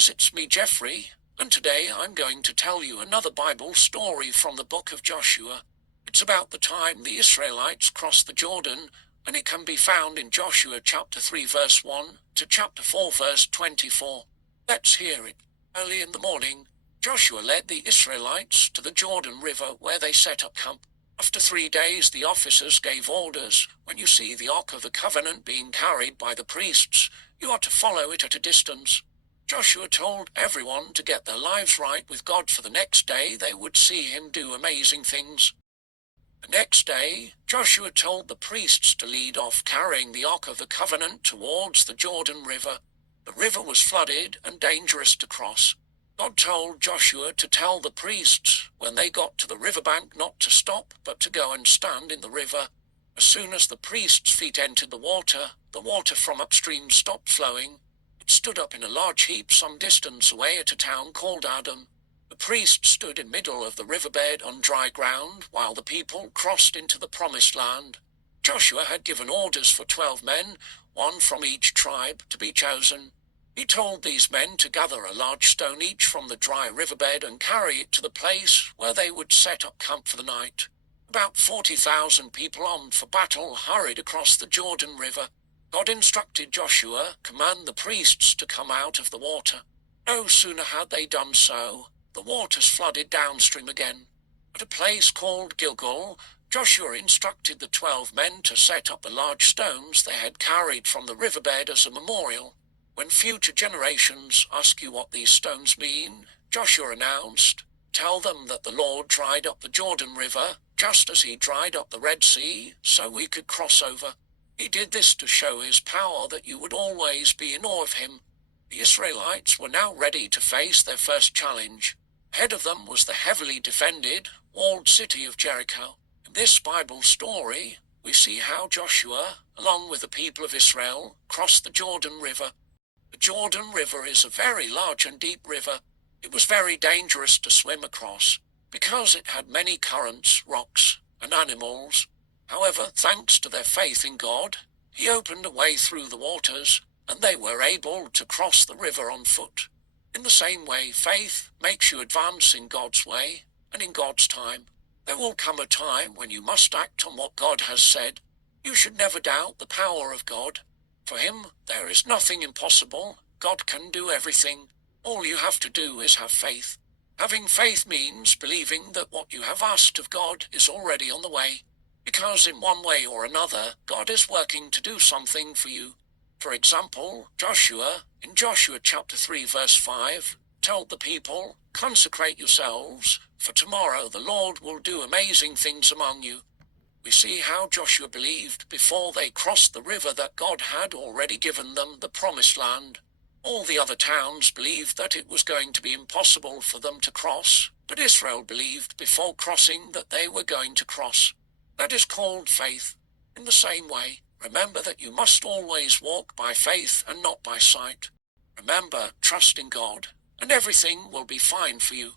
guys, it's me, Geoffrey, and today I'm going to tell you another Bible story from the book of Joshua. It's about the time the Israelites crossed the Jordan, and it can be found in Joshua chapter 3 verse 1 to chapter 4 verse 24. Let's hear it. Early in the morning, Joshua led the Israelites to the Jordan River where they set up camp. After 3 days, the officers gave orders. When you see the Ark of the Covenant being carried by the priests, you are to follow it at a distance. Joshua told everyone to get their lives right with God, for the next day they would see him do amazing things. The next day, Joshua told the priests to lead off carrying the Ark of the Covenant towards the Jordan River. The river was flooded and dangerous to cross. God told Joshua to tell the priests when they got to the riverbank not to stop, but to go and stand in the river. As soon as the priests' feet entered the water from upstream stopped flowing. It stood up in a large heap some distance away at a town called Adam. The priests stood in middle of the riverbed on dry ground, while the people crossed into the promised land. Joshua had given orders for 12 men, one from each tribe, to be chosen. He told these men to gather a large stone each from the dry riverbed and carry it to the place where they would set up camp for the night. About 40,000 people armed for battle hurried across the Jordan River. God instructed Joshua, command the priests to come out of the water. No sooner had they done so, the waters flooded downstream again. At a place called Gilgal, Joshua instructed the 12 men to set up the large stones they had carried from the riverbed as a memorial. When future generations ask you what these stones mean, Joshua announced, tell them that the Lord dried up the Jordan River, just as he dried up the Red Sea, so we could cross over. He did this to show his power, that you would always be in awe of him. The Israelites were now ready to face their first challenge. Ahead of them was the heavily defended, walled city of Jericho. In this Bible story, we see how Joshua, along with the people of Israel, crossed the Jordan River. The Jordan River is a very large and deep river. It was very dangerous to swim across, because it had many currents, rocks, and animals. However, thanks to their faith in God, he opened a way through the waters, and they were able to cross the river on foot. In the same way, faith makes you advance in God's way and in God's time. There will come a time when you must act on what God has said. You should never doubt the power of God. For him, there is nothing impossible. God can do everything. All you have to do is have faith. Having faith means believing that what you have asked of God is already on the way. Because in one way or another, God is working to do something for you. For example, Joshua, in Joshua chapter 3 verse 5, told the people, consecrate yourselves, for tomorrow the Lord will do amazing things among you. We see how Joshua believed before they crossed the river that God had already given them the promised land. All the other towns believed that it was going to be impossible for them to cross, but Israel believed before crossing that they were going to cross. That is called faith. In the same way, remember that you must always walk by faith and not by sight. Remember, trust in God, and everything will be fine for you.